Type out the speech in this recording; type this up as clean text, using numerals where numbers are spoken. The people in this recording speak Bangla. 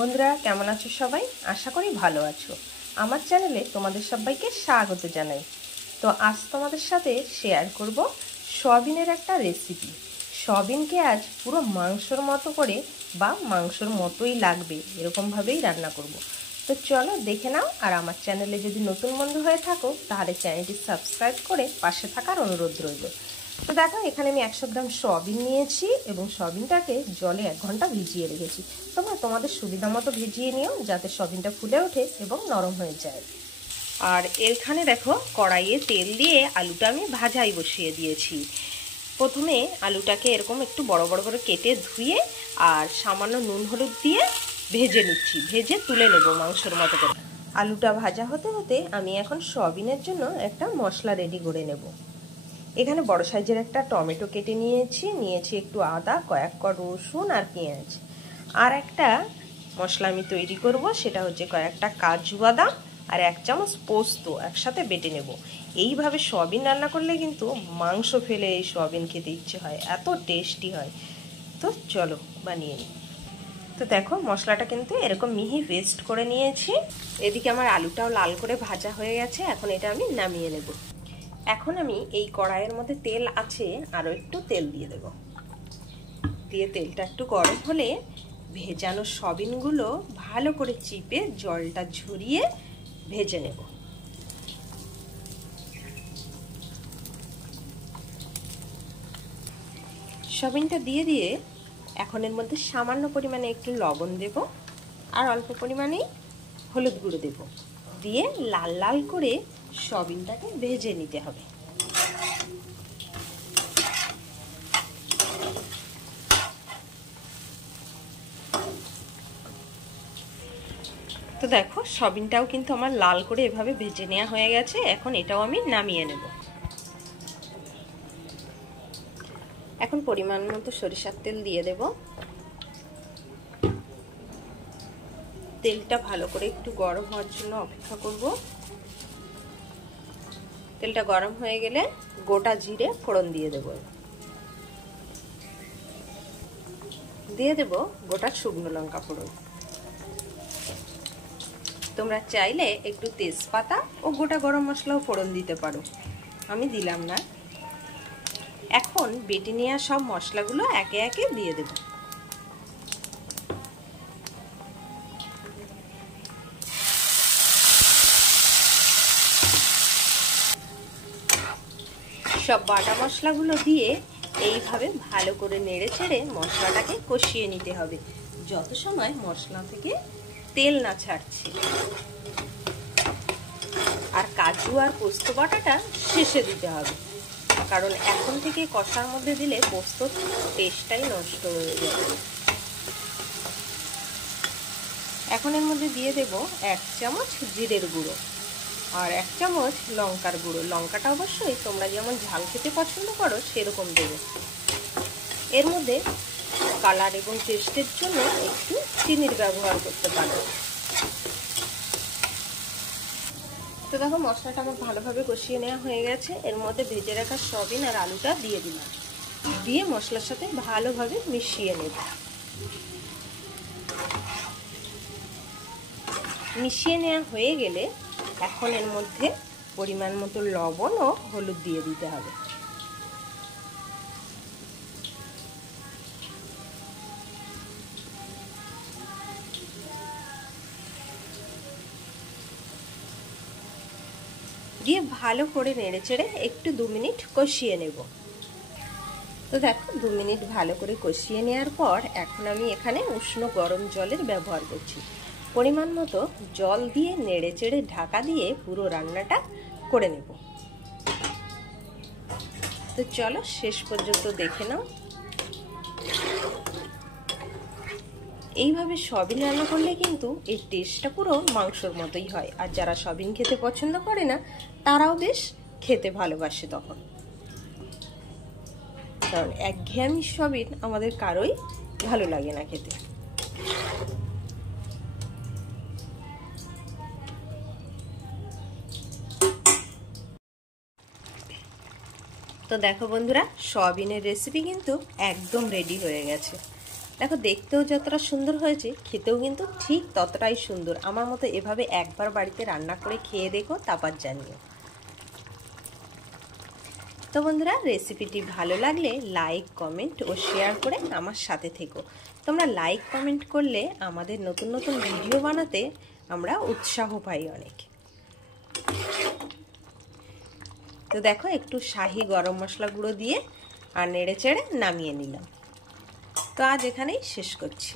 বন্ধুরা কেমন আছো সবাই? আশা করি ভালো আছো। আমার চ্যানেলে তোমাদের সবাইকে স্বাগত জানাই। তো আজ তোমাদের সাথে শেয়ার করব সয়াবিনের একটা রেসিপি। সয়াবিনকে আজ পুরো মাংসর মতো করে বা মাংসর মতোই লাগবে এরকমভাবেই রান্না করব। তো চলো দেখে নাও। আর আমার চ্যানেলে যদি নতুন বন্ধু হয়ে থাকো তাহলে চ্যানেলটি সাবস্ক্রাইব করে পাশে থাকার অনুরোধ রইল। তো দেখো এখানে আমি 100 গ্রাম সয়াবিন নিয়েছি এবং সয়াবিনটাকে জলে 1 ঘন্টা ভিজিয়ে রেখেছি। তোমরা তোমাদের সুবিধা মতো ভিজিয়ে নিও যাতে সয়াবিনটা ফুলে ওঠে এবং নরম হয়ে যায়। আর এখানে দেখো কড়াইয়ে তেল দিয়ে আলুটা আমি ভাজাই বসিয়ে দিয়েছি। প্রথমে আলুটাকে এরকম একটু বড় বড় করে কেটে ধুয়ে আর সামান্য নুন হলুদ দিয়ে ভেজে নিচ্ছি, ভেজে তুলে নেব মাংসের মতো করে। আলুটা ভাজা হতে হতে আমি এখন সয়াবিনের জন্য একটা মশলা রেডি করে নেব। এখানে বড় সাইজের একটা টমেটো কেটে নিয়েছি একটু আদা, কয়েক ক রসুন আর পেঁয়াজ। আর একটা মশলা আমি তৈরি করব, সেটা হচ্ছে কয়েকটা কাজু বাদাম আর 1 চামচ পোস্ত একসাথে বেটে নেব। এইভাবে সয়াবিন রান্না করলে কিন্তু মাংস ফেলে এই সয়াবিন খেতে ইচ্ছে হয়, এত টেস্টি হয়। তো চলো বানিয়ে নিই। তো দেখো মশলাটা কিন্তু এরকম মিহি পেস্ট করে নিয়েছি। এদিকে আমার আলুটাও লাল করে ভাজা হয়ে গেছে, এখন এটা আমি নামিয়ে নেব। এখন আমি এই কড়াইয়ের মধ্যে তেল আছে, আরও একটু তেল দিয়ে দেব। দিয়ে তেলটা একটু গরম হলে ভেজানো সয়াবিনগুলো ভালো করে চিপে জলটা ঝরিয়ে ভেজে নেব। সয়াবিনটা দিয়ে এখন এর মধ্যে সামান্য পরিমাণে একটু লবণ দেব আর অল্প পরিমাণে হলুদ গুঁড়ো দেব। দিয়ে লাল লাল করে সয়াবিনটাকে ভেজে নিতে হবে। তো দেখো সয়াবিনটাও কিন্তু আমার লাল করে এভাবে ভেজে নেওয়া হয়ে গেছে। এখন এটাও আমি নামিয়ে নেব। এখন পরিমাণ মতো সরিষার তেল দিয়ে দেব। তেলটা ভালো করে একটু গরম হওয়ার জন্য অপেক্ষা করব। তেলটা গরম হয়ে গেলে গোটা জিরে ফোড়ন দিয়ে দেব। দিয়ে দেব গোটা শুকনো লঙ্কা ফোড়ন। তোমরা চাইলে একটু তেজপাতা ও গোটা গরম মশলাও ফোড়ন দিতে পারো, আমি দিলাম না। এখন বেটে নেওয়া সব মশলাগুলো একে একে দিয়ে দেব। সব বাটা মশলাগুলো দিয়ে এইভাবে ভালো করে নেড়ে চেড়ে মশলাটাকে কষিয়ে নিতে হবে যত সময় মশলা থেকে তেল না ছাড়ছে। আর কাজু আর পোস্ত বাটাটা শেষে দিতে হবে, কারণ এখন থেকে কষার মধ্যে দিলে পোস্তর টেস্টটাই নষ্ট হয়ে যাবে। এখন এর মধ্যে দিয়ে দেব 1 চামচ জিরের গুঁড়ো আর 1 চামচ লঙ্কার গুঁড়ো। লঙ্কাটা অবশ্যই তোমরা যেমন ঝাল খেতে পছন্দ করো সেরকম দেবে। এর মধ্যে কালার এবং টেস্টের জন্য একটু চিনির ব্যবহার করতে পারো। তো দেখো মশলাটা আমার ভালোভাবে কষিয়ে নেওয়া হয়ে গেছে। এর মধ্যে ভেজে রাখা সয়াবিন আর আলুটা দিয়ে দিলাম। দিয়ে মশলার সাথে ভালোভাবে মিশিয়ে নেব। মিশিয়ে নেওয়া হয়ে গেলে এখন এর মধ্যে পরিমাণ মতো লবণ ও হলুদ দিয়ে দিতে হবে। দিয়ে ভালো করে নেড়েচেড়ে একটু 2 মিনিট কষিয়ে নেব। তো দেখো 2 মিনিট ভালো করে কষিয়ে নেওয়ার পর এখন আমি এখানে উষ্ণ গরম জলের ব্যবহার করছি। পরিমাণ মতো জল দিয়ে নেড়েচেড়ে ঢাকা দিয়ে পুরো রান্নাটা করে নেব। তো চলো শেষ পর্যন্ত দেখে নাও। এইভাবে সয়াবিন রান্না করলে কিন্তু এই টেস্টটা পুরো মাংসর মতোই হয়। আর যারা সয়াবিন খেতে পছন্দ করে না তারাও বেশ খেতে ভালোবাসে তখন, কারণ একঘেয়েমি সয়াবিন আমাদের কারোই ভালো লাগে না খেতে। তো দেখো বন্ধুরা সয়াবিনের রেসিপি কিন্তু একদম রেডি হয়ে গেছে। দেখো দেখতেও যতটা সুন্দর হয়েছে খেতেও কিন্তু ঠিক ততটাই সুন্দর। আমার মতো এভাবে একবার বাড়িতে রান্না করে খেয়ে দেখো, তারপর জানিও। তো বন্ধুরা, রেসিপিটি ভালো লাগলে লাইক, কমেন্ট ও শেয়ার করে আমার সাথে থেকো। তোমরা লাইক কমেন্ট করলে আমাদের নতুন নতুন ভিডিও বানাতে আমরা উৎসাহ পাই অনেক। তো দেখো একটু শাহি গরম মশলা গুঁড়ো দিয়ে আর নেড়ে চেড়ে নামিয়ে নিলাম। তো আজ এখানেই শেষ করছি।